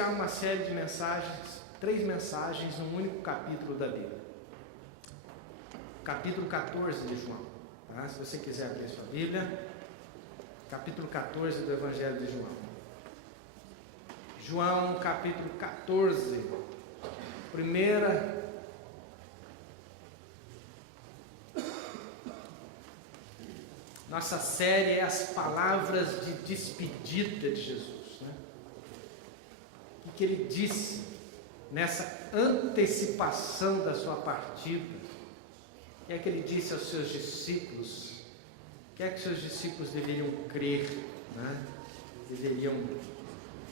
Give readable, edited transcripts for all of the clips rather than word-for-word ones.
iniciar uma série de mensagens, 3 mensagens num único capítulo da Bíblia. Capítulo 14 de João. Tá? Se você quiser abrir sua Bíblia, capítulo 14 do Evangelho de João. João, capítulo 14. Nossa série é as palavras de despedida de Jesus, né? O que ele disse nessa antecipação da sua partida? O que é que ele disse aos seus discípulos? O que é que os seus discípulos deveriam crer, né? Deveriam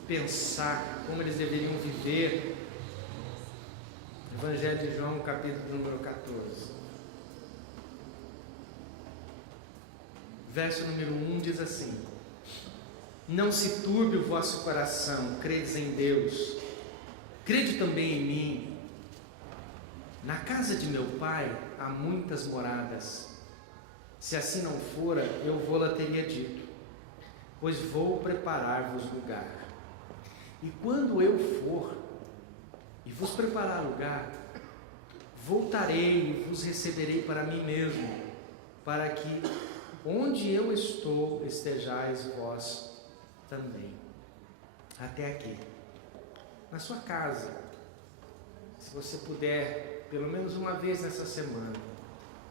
pensar, como eles deveriam viver? Evangelho de João, capítulo número 14. Verso número 1 diz assim: Não se turbe o vosso coração, credes em Deus, crede também em mim. Na casa de meu pai há muitas moradas. Se assim não fora, eu vou-la teria dito, pois vou preparar-vos lugar. E quando eu for e vos preparar lugar, voltarei e vos receberei para mim mesmo, para que onde eu estou, estejais vós também. Até aqui. Na sua casa, se você puder, pelo menos uma vez nessa semana,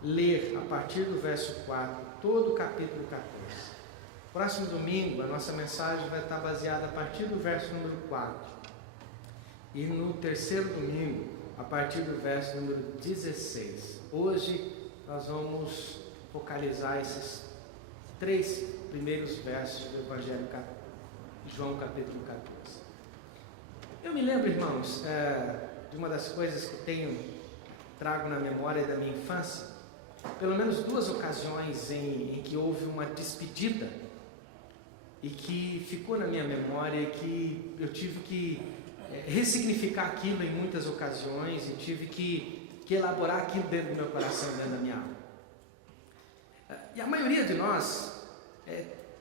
ler a partir do verso 4, todo o capítulo 14. Próximo domingo, a nossa mensagem vai estar baseada a partir do verso número 4. E no terceiro domingo, a partir do verso número 16. Hoje, nós vamos focalizar esses 3 primeiros versos do Evangelho de João, capítulo 14. Eu me lembro, irmãos, de uma das coisas que trago na memória da minha infância, pelo menos 2 ocasiões em que houve uma despedida e que ficou na minha memória e que eu tive que ressignificar aquilo em muitas ocasiões e tive que elaborar aquilo dentro do meu coração, dentro da minha alma. E a maioria de nós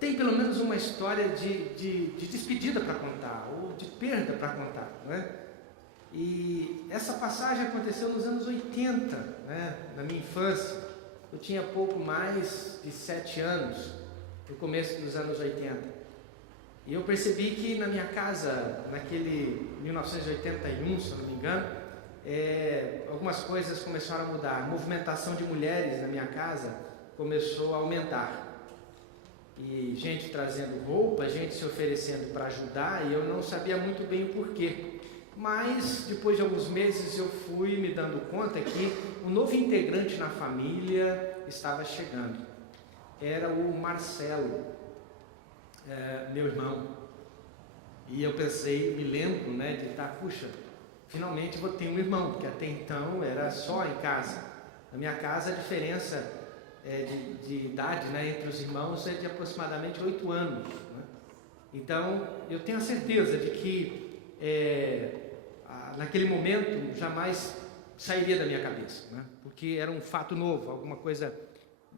tem pelo menos uma história de despedida para contar, ou de perda para contar, né? E essa passagem aconteceu nos anos 80, né? Na minha infância. Eu tinha pouco mais de 7 anos, no começo dos anos 80. E eu percebi que na minha casa, naquele 1981, se eu não me engano, algumas coisas começaram a mudar. A movimentação de mulheres na minha casa começou a aumentar. E gente trazendo roupa, gente se oferecendo para ajudar, e eu não sabia muito bem o porquê. Mas depois de alguns meses eu fui me dando conta que um novo integrante na família estava chegando. Era o Marcelo, meu irmão. E eu pensei, me lembro, né, de estar, puxa, finalmente vou ter um irmão, porque até então era só em casa. Na minha casa a diferença de idade, né, entre os irmãos é de aproximadamente 8 anos. Né? Então eu tenho a certeza de que naquele momento jamais sairia da minha cabeça, né? Porque era um fato novo, alguma coisa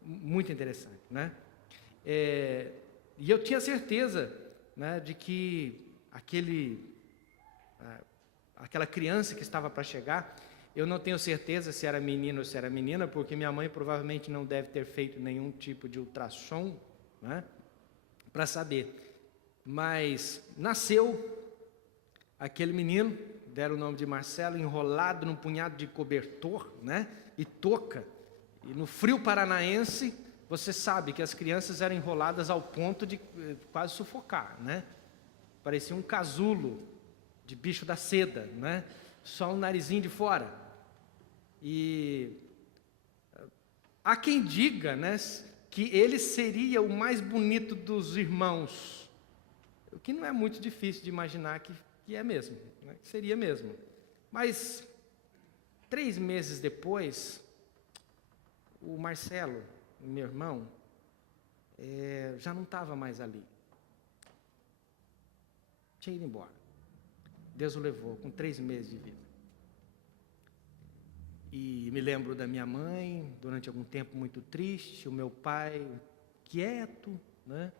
muito interessante, né? E eu tinha certeza, né, de que aquela criança que estava para chegar, eu não tenho certeza se era menino ou se era menina, porque minha mãe provavelmente não deve ter feito nenhum tipo de ultrassom, né, para saber. Mas nasceu aquele menino, deram o nome de Marcelo, enrolado num punhado de cobertor, né, e touca. E no frio paranaense, você sabe que as crianças eram enroladas ao ponto de quase sufocar, né? Parecia um casulo de bicho da seda, né? Só um narizinho de fora. E há quem diga, né, que ele seria o mais bonito dos irmãos, o que não é muito difícil de imaginar que é mesmo, né? Seria mesmo. Mas 3 meses depois, o Marcelo, meu irmão, já não estava mais ali. Tinha ido embora. Deus o levou com 3 meses de vida. E me lembro da minha mãe, durante algum tempo muito triste, o meu pai quieto, né?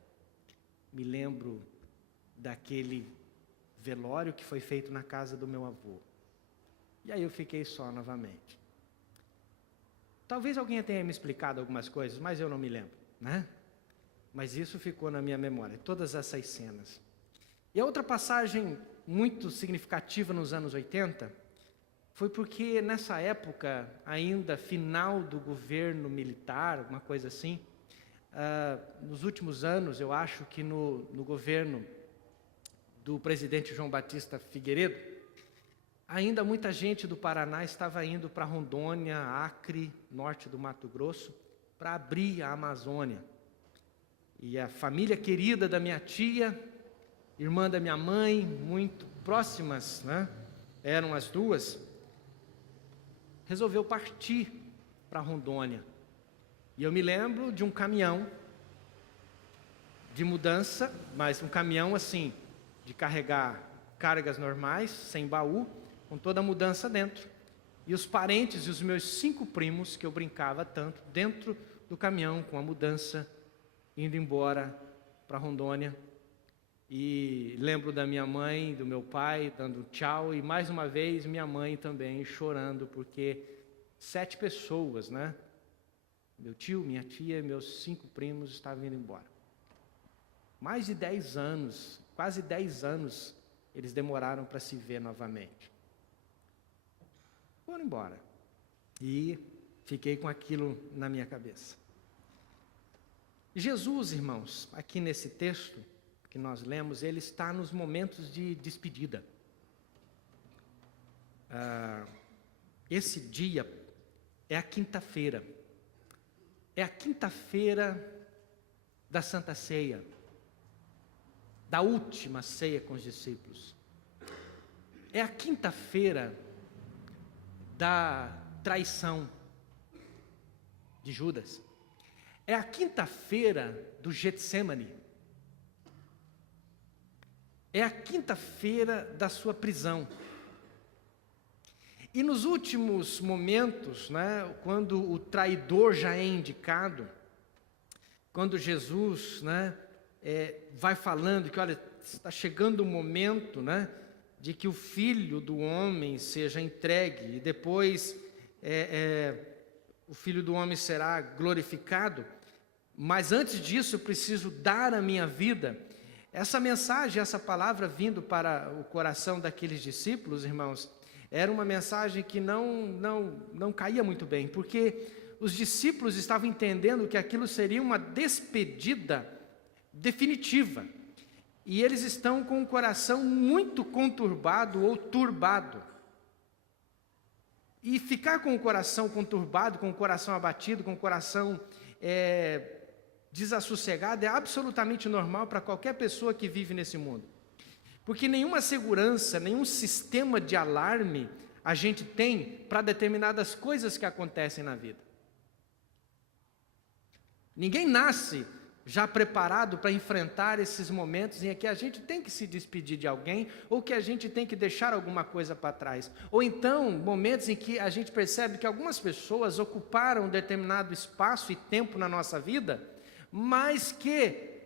Me lembro daquele velório que foi feito na casa do meu avô. E aí eu fiquei só novamente. Talvez alguém tenha me explicado algumas coisas, mas eu não me lembro, né? Mas isso ficou na minha memória, todas essas cenas. E a outra passagem muito significativa nos anos 80 foi porque nessa época, ainda final do governo militar, uma coisa assim, nos últimos anos, eu acho que no governo do presidente João Batista Figueiredo, ainda muita gente do Paraná estava indo para Rondônia, Acre, norte do Mato Grosso, para abrir a Amazônia. E a família querida da minha tia, irmã da minha mãe, muito próximas, né? Eram as duas, resolveu partir para Rondônia. E eu me lembro de um caminhão de mudança, mas um caminhão assim, de carregar cargas normais, sem baú, com toda a mudança dentro. E os parentes e os meus 5 primos, que eu brincava tanto, dentro do caminhão, com a mudança, indo embora para Rondônia. E lembro da minha mãe, do meu pai, dando tchau, e mais uma vez minha mãe também chorando, porque 7 pessoas, né? Meu tio, minha tia, meus 5 primos estavam indo embora. Mais de 10 anos, quase 10 anos, eles demoraram para se ver novamente. Foram embora. E fiquei com aquilo na minha cabeça. Jesus, irmãos, aqui nesse texto que nós lemos, ele está nos momentos de despedida. Esse dia é a quinta-feira. É a quinta-feira da Santa Ceia, da última ceia com os discípulos. É a quinta-feira da traição de Judas. É a quinta-feira do Getsemane. É a quinta-feira da sua prisão. E nos últimos momentos, né, quando o traidor já é indicado, quando Jesus, né, vai falando que, olha, está chegando o momento, né, de que o Filho do Homem seja entregue, e depois o Filho do Homem será glorificado, mas antes disso eu preciso dar a minha vida. Essa mensagem, essa palavra vindo para o coração daqueles discípulos, irmãos, era uma mensagem que não caía muito bem, porque os discípulos estavam entendendo que aquilo seria uma despedida definitiva. E eles estão com o coração muito conturbado ou turbado. E ficar com o coração conturbado, com o coração abatido, com o coração desassossegado é absolutamente normal para qualquer pessoa que vive nesse mundo. Porque nenhuma segurança, nenhum sistema de alarme a gente tem para determinadas coisas que acontecem na vida. Ninguém nasce já preparado para enfrentar esses momentos em que a gente tem que se despedir de alguém, ou que a gente tem que deixar alguma coisa para trás. Ou então, momentos em que a gente percebe que algumas pessoas ocuparam um determinado espaço e tempo na nossa vida, mas que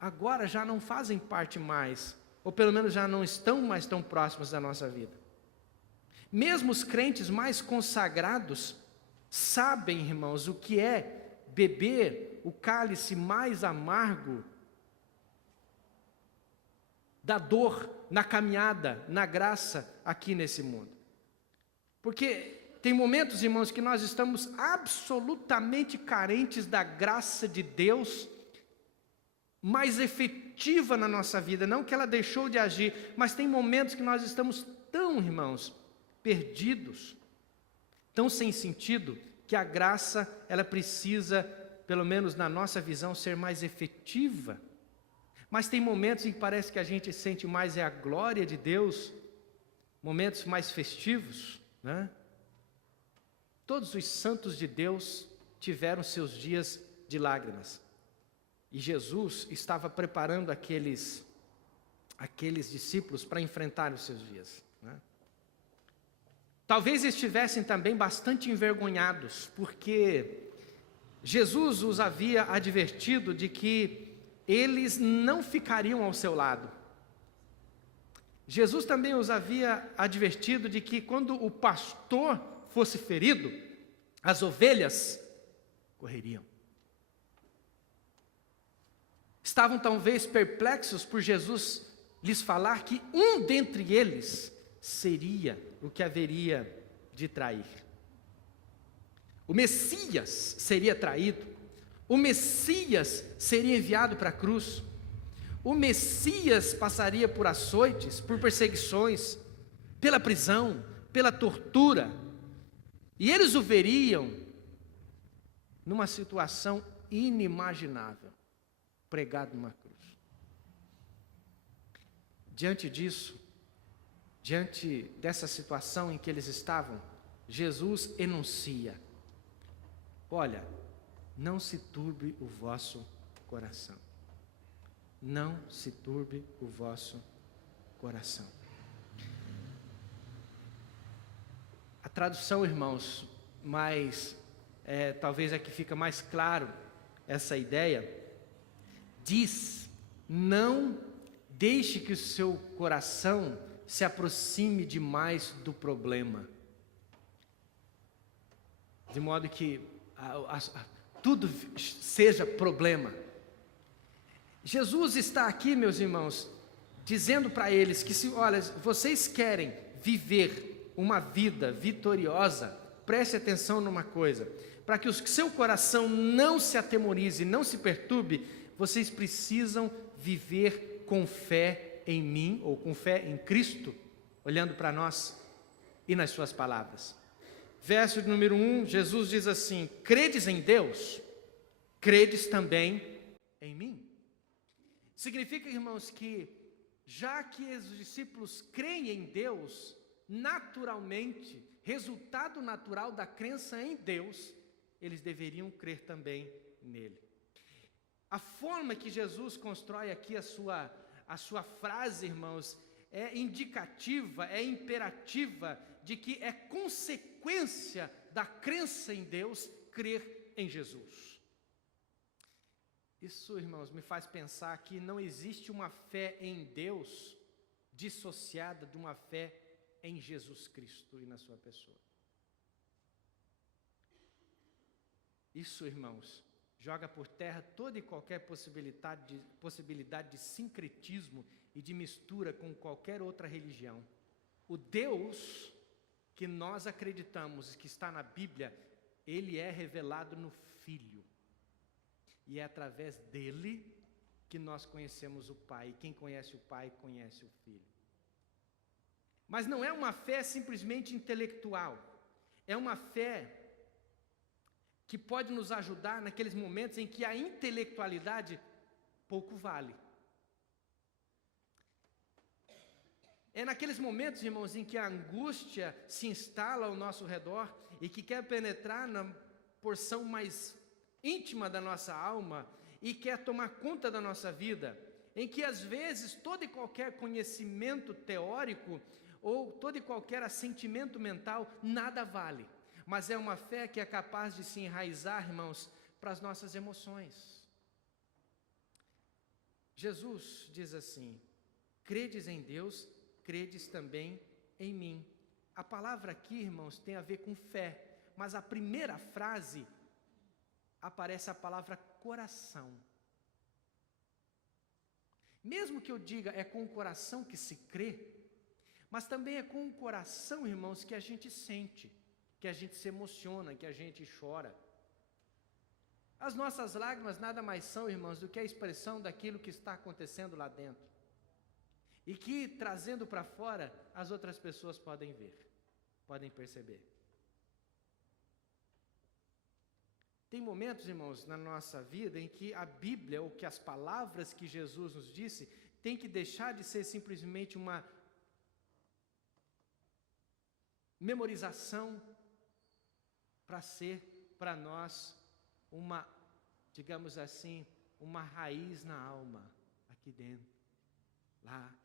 agora já não fazem parte mais, ou pelo menos já não estão mais tão próximos da nossa vida. Mesmo os crentes mais consagrados sabem, irmãos, o que é beber o cálice mais amargo da dor na caminhada, na graça aqui nesse mundo. Porque tem momentos, irmãos, que nós estamos absolutamente carentes da graça de Deus mais efetiva na nossa vida, não que ela deixou de agir, mas tem momentos que nós estamos tão, irmãos, perdidos, tão sem sentido, que a graça, ela precisa, pelo menos na nossa visão, ser mais efetiva. Mas tem momentos em que parece que a gente sente mais a glória de Deus, momentos mais festivos, né? Todos os santos de Deus tiveram seus dias de lágrimas. E Jesus estava preparando aqueles discípulos para enfrentar os seus dias, né? Talvez estivessem também bastante envergonhados, porque Jesus os havia advertido de que eles não ficariam ao seu lado. Jesus também os havia advertido de que quando o pastor fosse ferido, as ovelhas correriam. Estavam talvez perplexos por Jesus lhes falar que um dentre eles seria o que haveria de trair. O Messias seria traído, o Messias seria enviado para a cruz, o Messias passaria por açoites, por perseguições, pela prisão, pela tortura, e eles o veriam numa situação inimaginável, pregado numa cruz. Diante disso, diante dessa situação em que eles estavam, Jesus enuncia: olha, não se turbe o vosso coração. Não se turbe o vosso coração. A tradução, irmãos, mas talvez aqui fica mais claro essa ideia, diz: não deixe que o seu coração se aproxime demais do problema, de modo que tudo seja problema. Jesus está aqui, meus irmãos, dizendo para eles que olha, vocês querem viver uma vida vitoriosa, preste atenção numa coisa, para que o seu coração não se atemorize, não se perturbe, vocês precisam viver com fé em mim, ou com fé em Cristo, olhando para nós e nas suas palavras. Verso número 1, Jesus diz assim: credes em Deus, credes também em mim. Significa, irmãos, que já que os discípulos creem em Deus, naturalmente, resultado natural da crença em Deus, eles deveriam crer também nele. A forma que Jesus constrói aqui a sua frase, irmãos, é indicativa, é imperativa de que é consequência da crença em Deus crer em Jesus. Isso, irmãos, me faz pensar que não existe uma fé em Deus dissociada de uma fé em Jesus Cristo e na sua pessoa. Isso, irmãos, joga por terra toda e qualquer possibilidade de sincretismo e de mistura com qualquer outra religião. O Deus que nós acreditamos, que está na Bíblia, ele é revelado no Filho. E é através dele que nós conhecemos o Pai. E quem conhece o Pai, conhece o Filho. Mas não é uma fé simplesmente intelectual. É uma fé que pode nos ajudar naqueles momentos em que a intelectualidade pouco vale. É naqueles momentos, irmãos, em que a angústia se instala ao nosso redor e que quer penetrar na porção mais íntima da nossa alma e quer tomar conta da nossa vida, em que às vezes todo e qualquer conhecimento teórico ou todo e qualquer assentimento mental nada vale, mas é uma fé que é capaz de se enraizar, irmãos, para as nossas emoções. Jesus diz assim: credes em Deus, credes também em mim. A palavra aqui, irmãos, tem a ver com fé, mas a primeira frase aparece a palavra coração. Mesmo que eu diga é com o coração que se crê, mas também é com o coração, irmãos, que a gente sente, que a gente se emociona, que a gente chora. As nossas lágrimas nada mais são, irmãos, do que a expressão daquilo que está acontecendo lá dentro. E que, trazendo para fora, as outras pessoas podem ver, podem perceber. Tem momentos, irmãos, na nossa vida em que a Bíblia, ou que as palavras que Jesus nos disse, tem que deixar de ser simplesmente uma memorização para ser para nós uma, digamos assim, uma raiz na alma, aqui dentro, lá.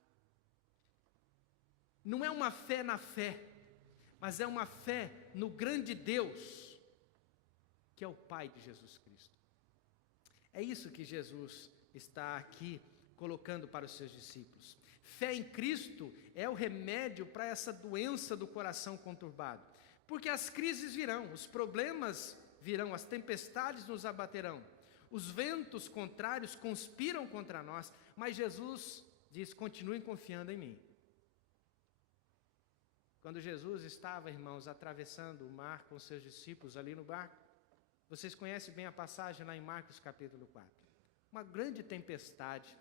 Não é uma fé na fé, mas é uma fé no grande Deus, que é o Pai de Jesus Cristo. É isso que Jesus está aqui colocando para os seus discípulos. Fé em Cristo é o remédio para essa doença do coração conturbado, porque as crises virão, os problemas virão, as tempestades nos abaterão, os ventos contrários conspiram contra nós, mas Jesus diz: continuem confiando em mim. Quando Jesus estava, irmãos, atravessando o mar com seus discípulos ali no barco, vocês conhecem bem a passagem lá em Marcos capítulo 4. Uma grande tempestade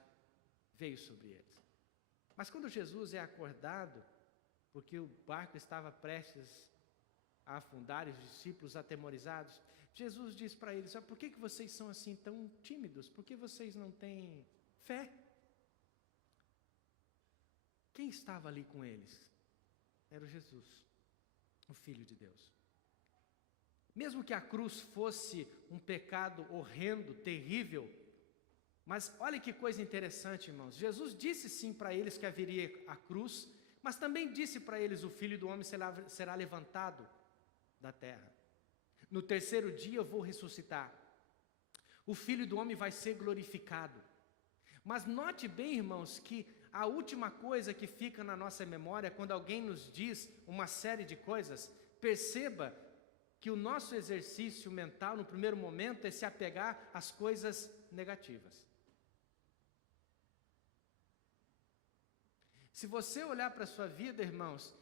veio sobre eles. Mas quando Jesus é acordado, porque o barco estava prestes a afundar e os discípulos atemorizados, Jesus diz para eles: por que vocês são assim tão tímidos? Por que vocês não têm fé? Quem estava ali com eles? Era o Jesus, o Filho de Deus. Mesmo que a cruz fosse um pecado horrendo, terrível, mas olha que coisa interessante, irmãos. Jesus disse sim para eles que haveria a cruz, mas também disse para eles: o Filho do Homem será levantado da terra. No terceiro dia eu vou ressuscitar. O Filho do Homem vai ser glorificado. Mas note bem, irmãos, que a última coisa que fica na nossa memória, quando alguém nos diz uma série de coisas, perceba que o nosso exercício mental, no primeiro momento, é se apegar às coisas negativas. Se você olhar para a sua vida, irmãos,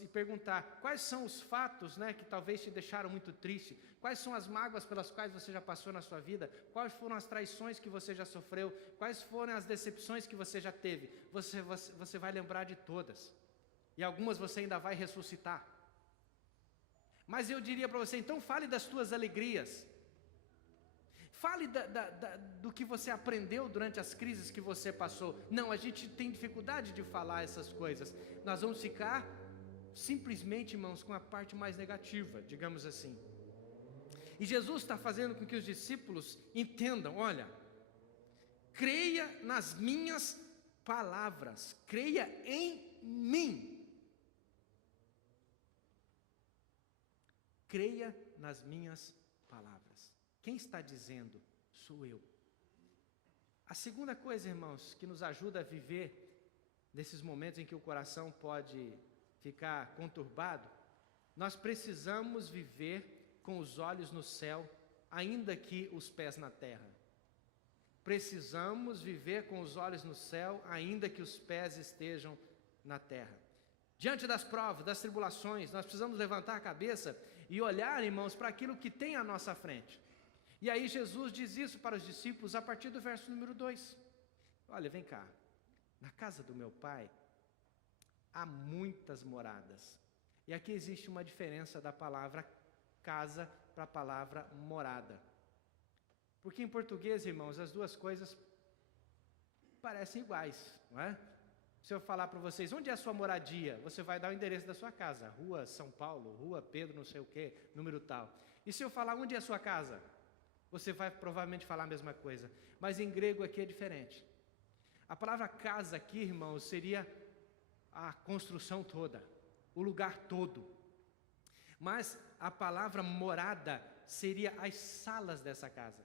e perguntar quais são os fatos, que talvez te deixaram muito triste, quais são as mágoas pelas quais você já passou na sua vida, quais foram as traições que você já sofreu, quais foram as decepções que você já teve, você vai lembrar de todas, e algumas você ainda vai ressuscitar. Mas eu diria para você: então fale das tuas alegrias, fale do que você aprendeu durante as crises que você passou. Não, a gente tem dificuldade de falar essas coisas, nós vamos ficar simplesmente, irmãos, com a parte mais negativa, digamos assim. E Jesus está fazendo com que os discípulos entendam: olha, creia nas minhas palavras, creia em mim. Creia nas minhas palavras. Quem está dizendo? Sou eu. A segunda coisa, irmãos, que nos ajuda a viver nesses momentos em que o coração pode ficar conturbado, nós precisamos viver com os olhos no céu, ainda que os pés na terra. Precisamos viver com os olhos no céu, ainda que os pés estejam na terra. Diante das provas, das tribulações, nós precisamos levantar a cabeça e olhar, irmãos, para aquilo que tem à nossa frente. E aí Jesus diz isso para os discípulos a partir do verso número 2. Olha, vem cá, na casa do meu Pai há muitas moradas. E aqui existe uma diferença da palavra casa para a palavra morada. Porque em português, irmãos, as duas coisas parecem iguais, não é? Se eu falar para vocês: onde é a sua moradia? Você vai dar o endereço da sua casa: Rua São Paulo, Rua Pedro não sei o quê, número tal. E se eu falar onde é a sua casa? Você vai provavelmente falar a mesma coisa. Mas em grego aqui é diferente. A palavra casa aqui, irmãos, seria a construção toda, o lugar todo. Mas a palavra morada seria as salas dessa casa.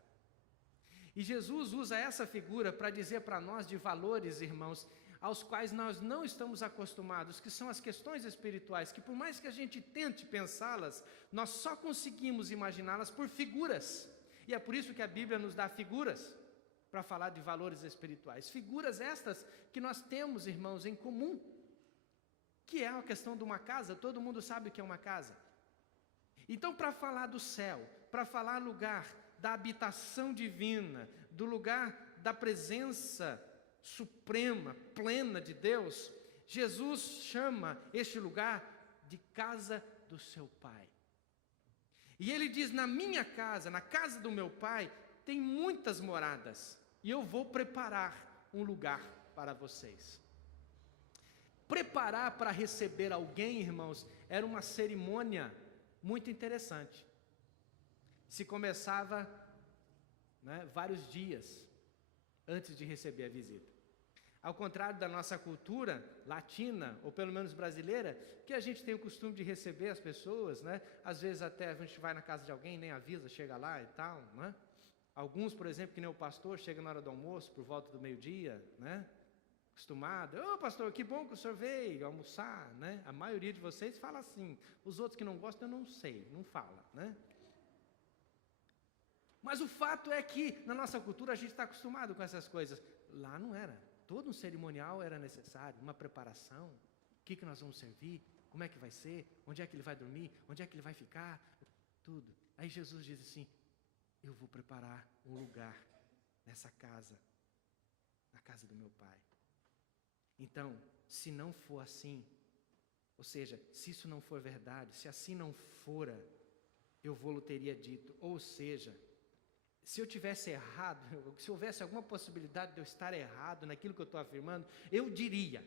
E Jesus usa essa figura para dizer para nós de valores, irmãos, aos quais nós não estamos acostumados, que são as questões espirituais, que por mais que a gente tente pensá-las, nós só conseguimos imaginá-las por figuras. E é por isso que a Bíblia nos dá figuras para falar de valores espirituais. Figuras estas que nós temos, irmãos, em comum, que é a questão de uma casa. Todo mundo sabe o que é uma casa. Então, para falar do céu, para falar lugar da habitação divina, do lugar da presença suprema, plena de Deus, Jesus chama este lugar de casa do seu Pai. E ele diz: na minha casa, na casa do meu Pai, tem muitas moradas, e eu vou preparar um lugar para vocês. Preparar para receber alguém, irmãos, era uma cerimônia muito interessante. Se começava, vários dias antes de receber a visita. Ao contrário da nossa cultura latina, ou pelo menos brasileira, que a gente tem o costume de receber as pessoas, às vezes até a gente vai na casa de alguém, nem avisa, chega lá e tal, Alguns, por exemplo, que nem o pastor, chega na hora do almoço, por volta do meio-dia, né? Acostumado, ô pastor, que bom que o senhor veio almoçar, né? A maioria de vocês fala assim, os outros que não gostam eu não sei, não fala, né? Mas o fato é que na nossa cultura a gente está acostumado com essas coisas. Lá não era, todo um cerimonial era necessário, uma preparação, o que nós vamos servir, como é que vai ser, onde é que ele vai dormir, onde é que ele vai ficar, tudo. Aí Jesus diz assim, eu vou preparar um lugar nessa casa, na casa do meu Pai. Então, se não for assim, ou seja, se isso não for verdade, se assim não fora, eu vou-lhe teria dito, ou seja, se eu tivesse errado, se houvesse alguma possibilidade de eu estar errado naquilo que eu estou afirmando, eu diria.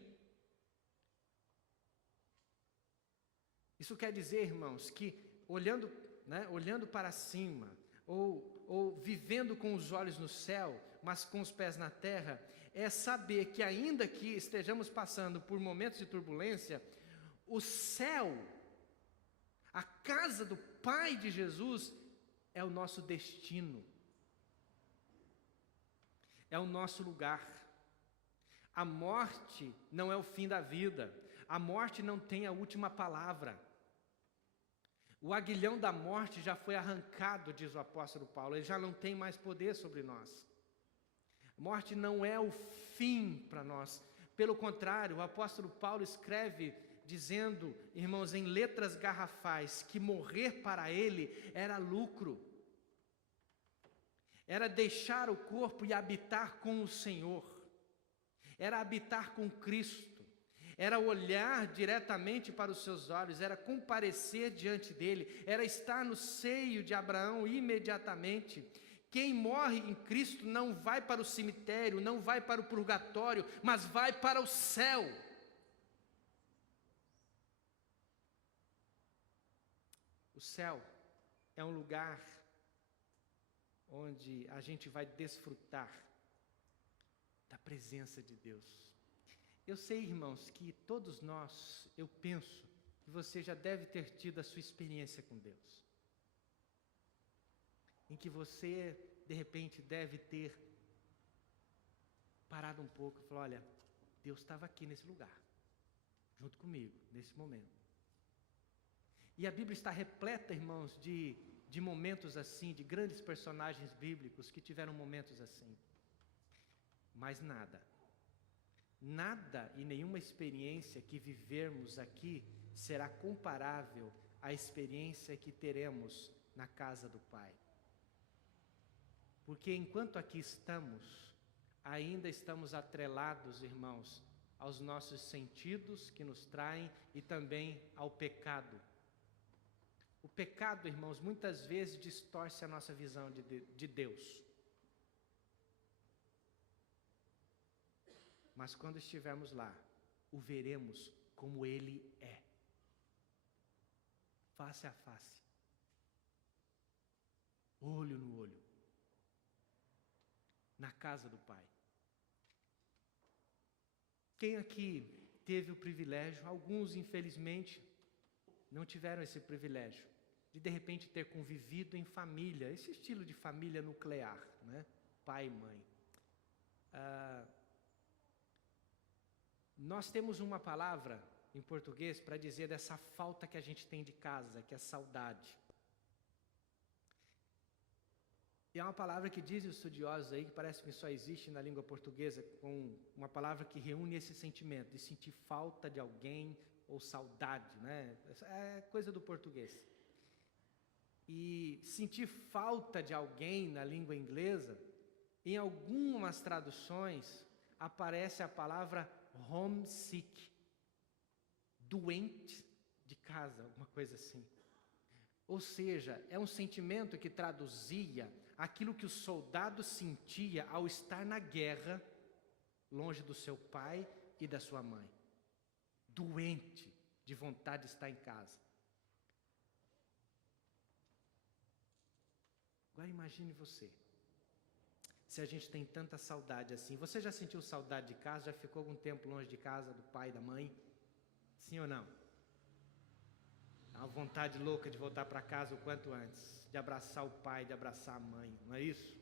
Isso quer dizer, irmãos, que olhando para cima, ou vivendo com os olhos no céu, mas com os pés na terra, é saber que ainda que estejamos passando por momentos de turbulência, o céu, a casa do Pai de Jesus, é o nosso destino, é o nosso lugar. A morte não é o fim da vida, a morte não tem a última palavra. O aguilhão da morte já foi arrancado, diz o apóstolo Paulo, ele já não tem mais poder sobre nós. A morte não é o fim para nós, pelo contrário, o apóstolo Paulo escreve dizendo, irmãos, em letras garrafais, que morrer para ele era lucro, era deixar o corpo e habitar com o Senhor, era habitar com Cristo, era olhar diretamente para os seus olhos, era comparecer diante dele, era estar no seio de Abraão imediatamente. Quem morre em Cristo não vai para o cemitério, não vai para o purgatório, mas vai para o céu. O céu é um lugar onde a gente vai desfrutar da presença de Deus. Eu sei, irmãos, que todos nós, eu penso, que você já deve ter tido a sua experiência com Deus. Em que você, de repente, deve ter parado um pouco e falado, olha, Deus estava aqui nesse lugar, junto comigo, nesse momento. E a Bíblia está repleta, irmãos, de momentos assim, de grandes personagens bíblicos que tiveram momentos assim. Mas nada e nenhuma experiência que vivermos aqui será comparável à experiência que teremos na casa do Pai. Porque enquanto aqui estamos, ainda estamos atrelados, irmãos, aos nossos sentidos que nos traem e também ao pecado. O pecado, irmãos, muitas vezes distorce a nossa visão de Deus. Mas quando estivermos lá, o veremos como Ele é, face a face, olho no olho, na casa do Pai. Quem aqui teve o privilégio, alguns infelizmente não tiveram esse privilégio, de repente ter convivido em família, esse estilo de família nuclear, né? Pai e mãe. Nós temos uma palavra em português para dizer dessa falta que a gente tem de casa, que é saudade. E é uma palavra que dizem os estudiosos aí, que parece que só existe na língua portuguesa, com uma palavra que reúne esse sentimento de sentir falta de alguém ou saudade, né? É coisa do português. E sentir falta de alguém na língua inglesa, em algumas traduções aparece a palavra homesick, doente de casa, alguma coisa assim. Ou seja, é um sentimento que traduzia aquilo que o soldado sentia ao estar na guerra, longe do seu pai e da sua mãe. Doente de vontade de estar em casa. Agora imagine você, se a gente tem tanta saudade assim. Você já sentiu saudade de casa? Já ficou algum tempo longe de casa, do pai e da mãe? Sim ou não? Há uma vontade louca de voltar para casa o quanto antes, de abraçar o pai, de abraçar a mãe, não é isso?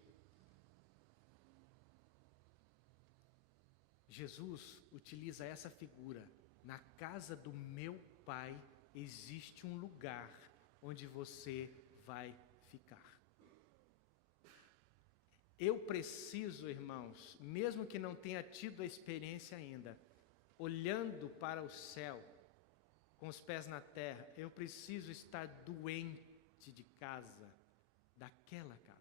Jesus utiliza essa figura. Na casa do meu Pai existe um lugar onde você vai ficar. Eu preciso, irmãos, mesmo que não tenha tido a experiência ainda, olhando para o céu, com os pés na terra, eu preciso estar doente de casa, daquela casa.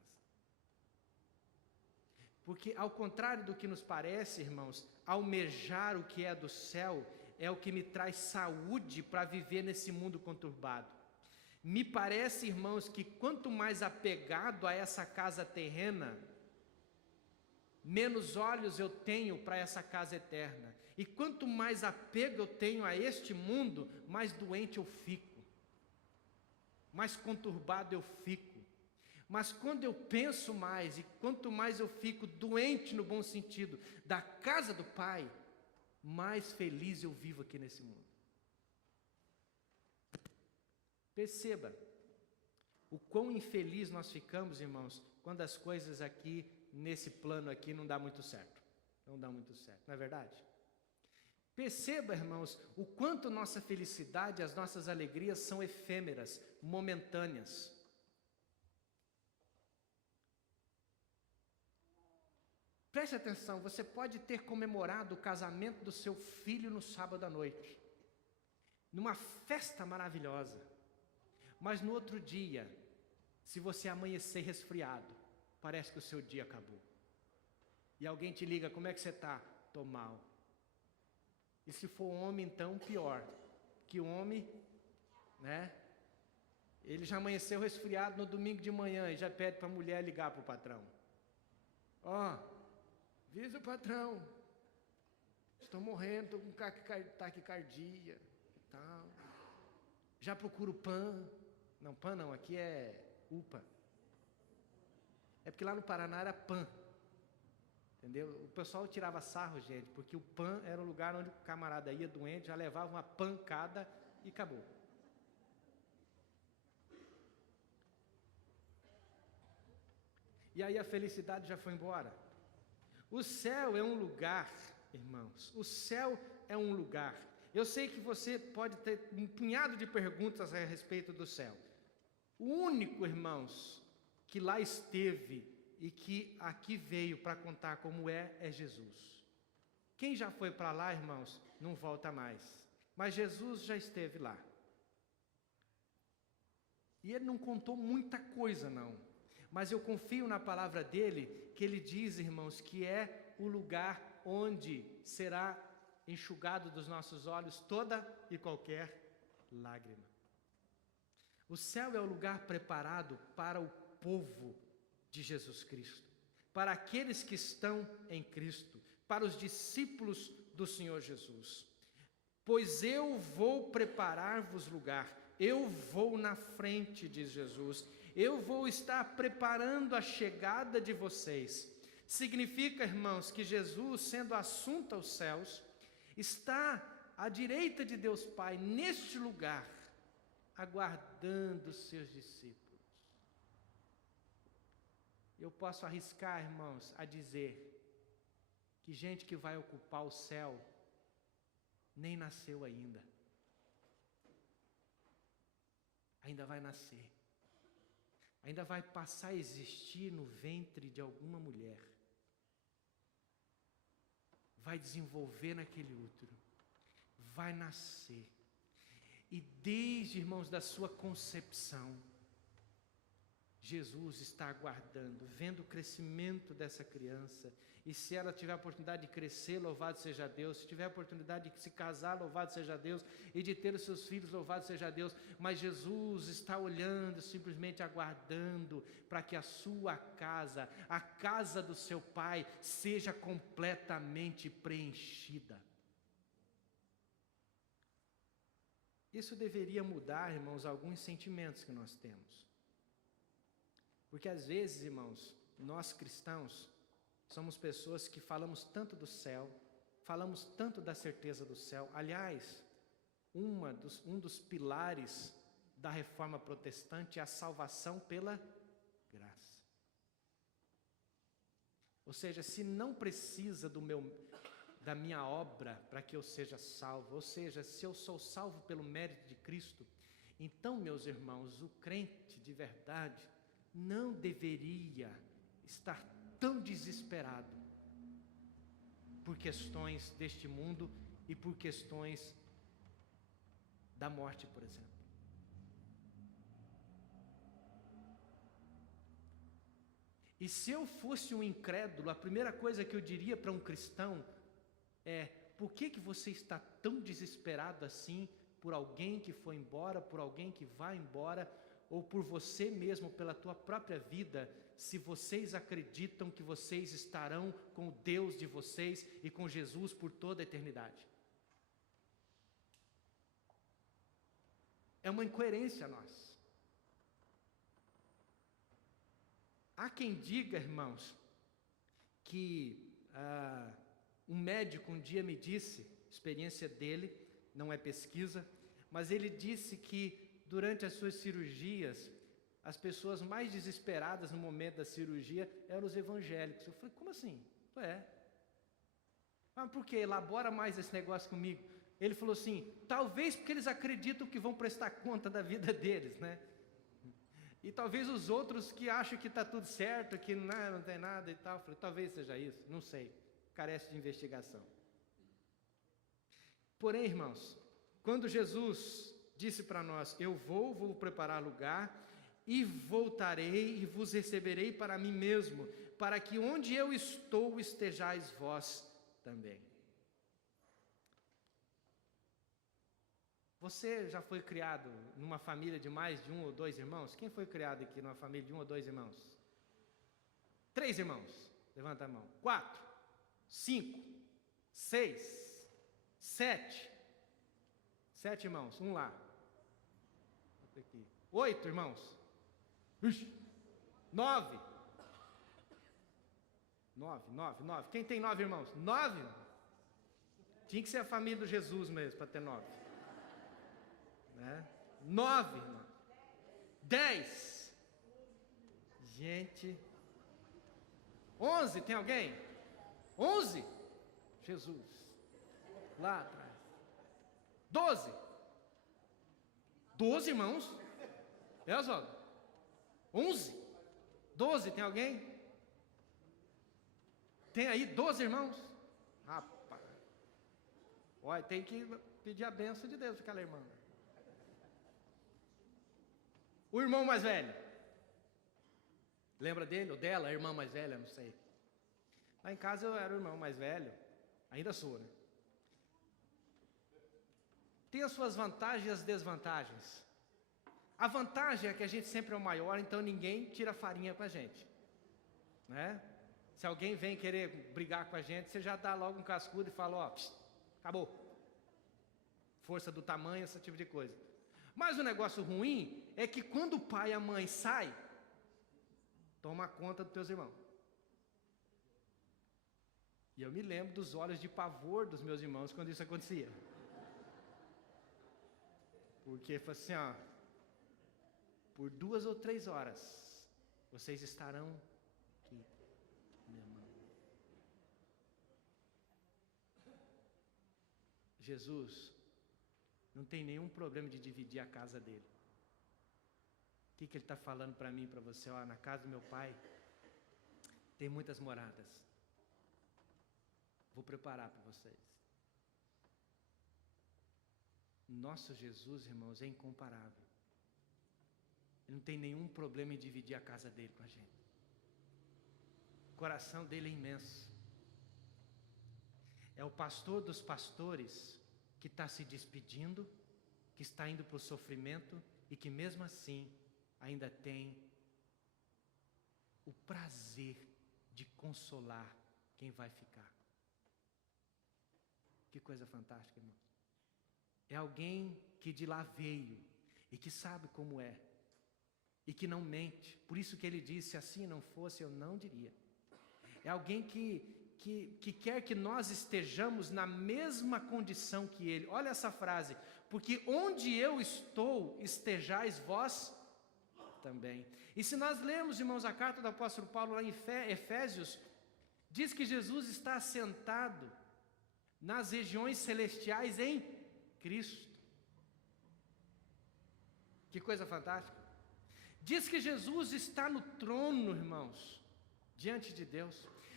Porque, ao contrário do que nos parece, irmãos, almejar o que é do céu é o que me traz saúde para viver nesse mundo conturbado. Me parece, irmãos, que quanto mais apegado a essa casa terrena, menos olhos eu tenho para essa casa eterna. E quanto mais apego eu tenho a este mundo, mais doente eu fico, mais conturbado eu fico. Mas quando eu penso mais, e quanto mais eu fico doente no bom sentido, da casa do Pai, mais feliz eu vivo aqui nesse mundo. Perceba o quão infeliz nós ficamos, irmãos, quando as coisas aqui, nesse plano aqui, não dá muito certo. Não dá muito certo, não é verdade? Perceba, irmãos, o quanto nossa felicidade, as nossas alegrias são efêmeras, momentâneas. Preste atenção, você pode ter comemorado o casamento do seu filho no sábado à noite, numa festa maravilhosa, mas no outro dia, se você amanhecer resfriado, parece que o seu dia acabou. E alguém te liga, como é que você está? Estou mal. E se for homem, então pior, que o homem, né? Ele já amanheceu resfriado no domingo de manhã e já pede para a mulher ligar para o patrão. Avisa o patrão, estou morrendo, estou com taquicardia e tal. Já procuro PAN. Não, PAN não, aqui é UPA. É porque lá no Paraná era PAN. Entendeu? O pessoal tirava sarro, gente, porque o PAN era o lugar onde o camarada ia doente, já levava uma pancada e acabou. E aí a felicidade já foi embora. O céu é um lugar, irmãos, o céu é um lugar. Eu sei que você pode ter um punhado de perguntas a respeito do céu. O único, irmãos, que lá esteve e que aqui veio para contar como é Jesus. Quem já foi para lá, irmãos, não volta mais. Mas Jesus já esteve lá. E ele não contou muita coisa, não. Mas eu confio na palavra dele, que ele diz, irmãos, que é o lugar onde será enxugado dos nossos olhos toda e qualquer lágrima. O céu é o lugar preparado para o povo de Jesus Cristo, para aqueles que estão em Cristo, para os discípulos do Senhor Jesus. Pois eu vou preparar-vos lugar, eu vou na frente, diz Jesus, eu vou estar preparando a chegada de vocês. Significa, irmãos, que Jesus, sendo assunto aos céus, está à direita de Deus Pai, neste lugar, aguardando os seus discípulos. Eu posso arriscar, irmãos, a dizer que gente que vai ocupar o céu nem nasceu ainda. Ainda vai nascer. Ainda vai passar a existir no ventre de alguma mulher. Vai desenvolver naquele útero. Vai nascer. E desde, irmãos, da sua concepção, Jesus está aguardando, vendo o crescimento dessa criança, e se ela tiver a oportunidade de crescer, louvado seja Deus, se tiver a oportunidade de se casar, louvado seja Deus, e de ter os seus filhos, louvado seja Deus, mas Jesus está olhando, simplesmente aguardando, para que a sua casa, a casa do seu Pai, seja completamente preenchida. Isso deveria mudar, irmãos, alguns sentimentos que nós temos. Porque às vezes, irmãos, nós cristãos somos pessoas que falamos tanto do céu, falamos tanto da certeza do céu. Aliás, um dos pilares da reforma protestante é a salvação pela graça. Ou seja, se não precisa do meu da minha obra para que eu seja salvo. Ou seja, se eu sou salvo pelo mérito de Cristo, então, meus irmãos, o crente de verdade não deveria estar tão desesperado por questões deste mundo e por questões da morte, por exemplo. E se eu fosse um incrédulo, a primeira coisa que eu diria para um cristão é: por que você está tão desesperado assim por alguém que foi embora, por alguém que vai embora, ou por você mesmo, pela tua própria vida, se vocês acreditam que vocês estarão com o Deus de vocês e com Jesus por toda a eternidade? É uma incoerência a nós. Há quem diga, irmãos, que um médico um dia me disse, experiência dele, não é pesquisa, mas ele disse que durante as suas cirurgias, as pessoas mais desesperadas no momento da cirurgia eram os evangélicos. Eu falei: como assim? Mas por que? Elabora mais esse negócio comigo. Ele falou assim: talvez porque eles acreditam que vão prestar conta da vida deles, né? E talvez os outros que acham que está tudo certo, que não tem nada e tal. Eu falei: talvez seja isso, não sei, carece de investigação. Porém, irmãos, quando Jesus disse para nós: eu vou preparar lugar, e voltarei e vos receberei para mim mesmo, para que onde eu estou estejais vós também. Você já foi criado numa família de mais de um ou dois irmãos? Quem foi criado aqui numa família de um ou dois irmãos? 3 irmãos, levanta a mão. 4, 5, 6, 7. 7 irmãos, um lá. Outro aqui. 8 irmãos. 9. 9. Quem tem 9 irmãos? 9? Tinha que ser a família do Jesus mesmo para ter 9. 9, irmão. 10. Gente. 11, tem alguém? 11? Jesus. Lá atrás. 12. 12 irmãos? Oswaldo? 11? 12, tem alguém? Tem aí 12 irmãos? Rapaz. Olha, tem que pedir a bênção de Deus para aquela irmã. O irmão mais velho, lembra dele ou dela? A irmã mais velha, não sei. Lá em casa eu era o irmão mais velho, ainda sou, né? Tem as suas vantagens e as desvantagens. A vantagem é que a gente sempre é o maior, então ninguém tira farinha com a gente, né? Se alguém vem querer brigar com a gente, você já dá logo um cascudo e fala: ó, acabou. Força do tamanho, esse tipo de coisa. Mas o negócio ruim é que quando o pai e a mãe saem, toma conta dos teus irmãos. E eu me lembro dos olhos de pavor dos meus irmãos quando isso acontecia. Porque foi assim, ó: por 2 ou 3 horas, vocês estarão aqui, minha mãe. Jesus não tem nenhum problema de dividir a casa dele. O que ele está falando para mim e para você? Ó, na casa do meu pai tem muitas moradas. Vou preparar para vocês. Nosso Jesus, irmãos, é incomparável. Ele não tem nenhum problema em dividir a casa dele com a gente. O coração dele é imenso. É o pastor dos pastores que está se despedindo, que está indo para o sofrimento e que mesmo assim ainda tem o prazer de consolar quem vai ficar. Que coisa fantástica, irmão. É alguém que de lá veio e que sabe como é e que não mente. Por isso que ele disse: se assim não fosse, eu não diria. É alguém que quer que nós estejamos na mesma condição que ele. Olha essa frase: porque onde eu estou, estejais vós também. E se nós lermos, irmãos, a carta do apóstolo Paulo lá em Efésios, diz que Jesus está assentado nas regiões celestiais em Cristo. Que coisa fantástica. Diz que Jesus está no trono, irmãos, diante de Deus.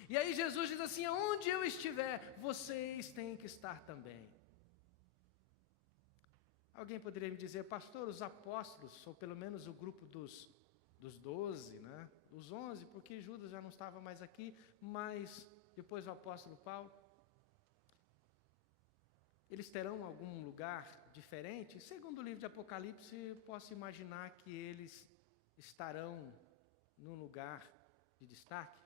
E aí Jesus diz assim: onde eu estiver, vocês têm que estar também. Alguém poderia me dizer: pastor, os apóstolos, ou pelo menos o grupo dos 12, né? Os 11, porque Judas já não estava mais aqui, mas depois o apóstolo Paulo, eles terão algum lugar diferente? Segundo o livro de Apocalipse, eu posso imaginar que eles estarão num lugar de destaque,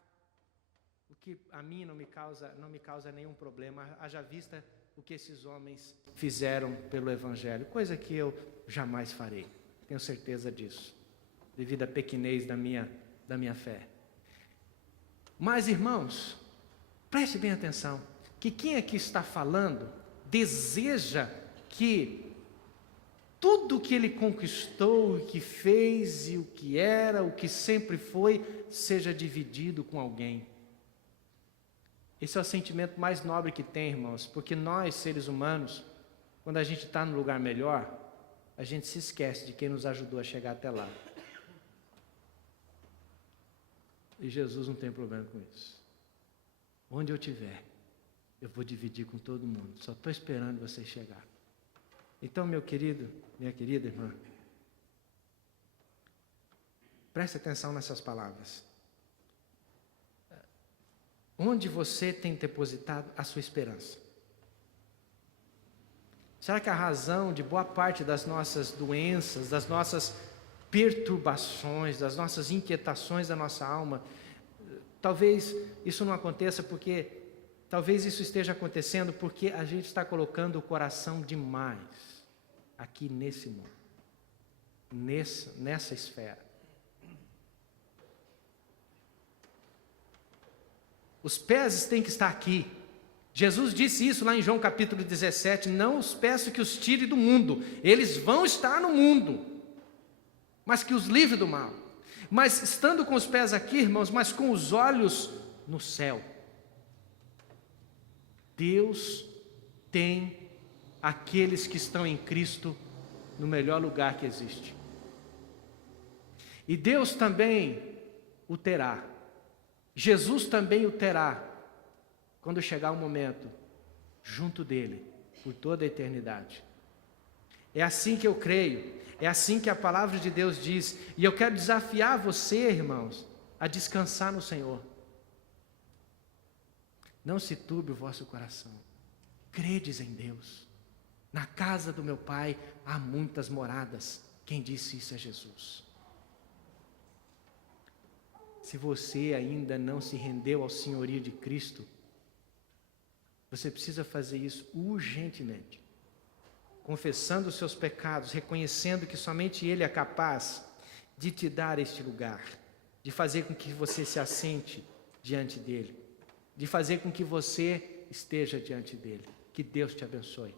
o que a mim não me causa nenhum problema, haja vista o que esses homens fizeram pelo Evangelho, coisa que eu jamais farei, tenho certeza disso, devido à pequenez da minha fé. Mas, irmãos, preste bem atenção, que quem aqui está falando deseja que tudo o que ele conquistou, o que fez e o que era, o que sempre foi, seja dividido com alguém. Esse é o sentimento mais nobre que tem, irmãos, porque nós, seres humanos, quando a gente está no lugar melhor, a gente se esquece de quem nos ajudou a chegar até lá. E Jesus não tem problema com isso. Onde eu estiver, eu vou dividir com todo mundo, só estou esperando você chegar. Então, meu querido, minha querida irmã, preste atenção nessas palavras. Onde você tem depositado a sua esperança? Será que a razão de boa parte das nossas doenças, das nossas perturbações, das nossas inquietações da nossa alma, talvez isso não aconteça porque, talvez isso esteja acontecendo porque a gente está colocando o coração demais aqui nesse mundo, nessa esfera. Os pés têm que estar aqui. Jesus disse isso lá em João capítulo 17, não os peço que os tire do mundo, eles vão estar no mundo, mas que os livre do mal. Mas estando com os pés aqui, irmãos, mas com os olhos no céu. Deus tem aqueles que estão em Cristo no melhor lugar que existe. E Deus também o terá. Jesus também o terá, quando chegar o momento, junto dele, por toda a eternidade. É assim que eu creio, é assim que a palavra de Deus diz, e eu quero desafiar você, irmãos, a descansar no Senhor. Não se turbe o vosso coração, credes em Deus. Na casa do meu Pai há muitas moradas, quem disse isso é Jesus. Se você ainda não se rendeu ao senhorio de Cristo, você precisa fazer isso urgentemente, confessando os seus pecados, reconhecendo que somente Ele é capaz de te dar este lugar, de fazer com que você se assente diante dEle, de fazer com que você esteja diante dEle. Que Deus te abençoe.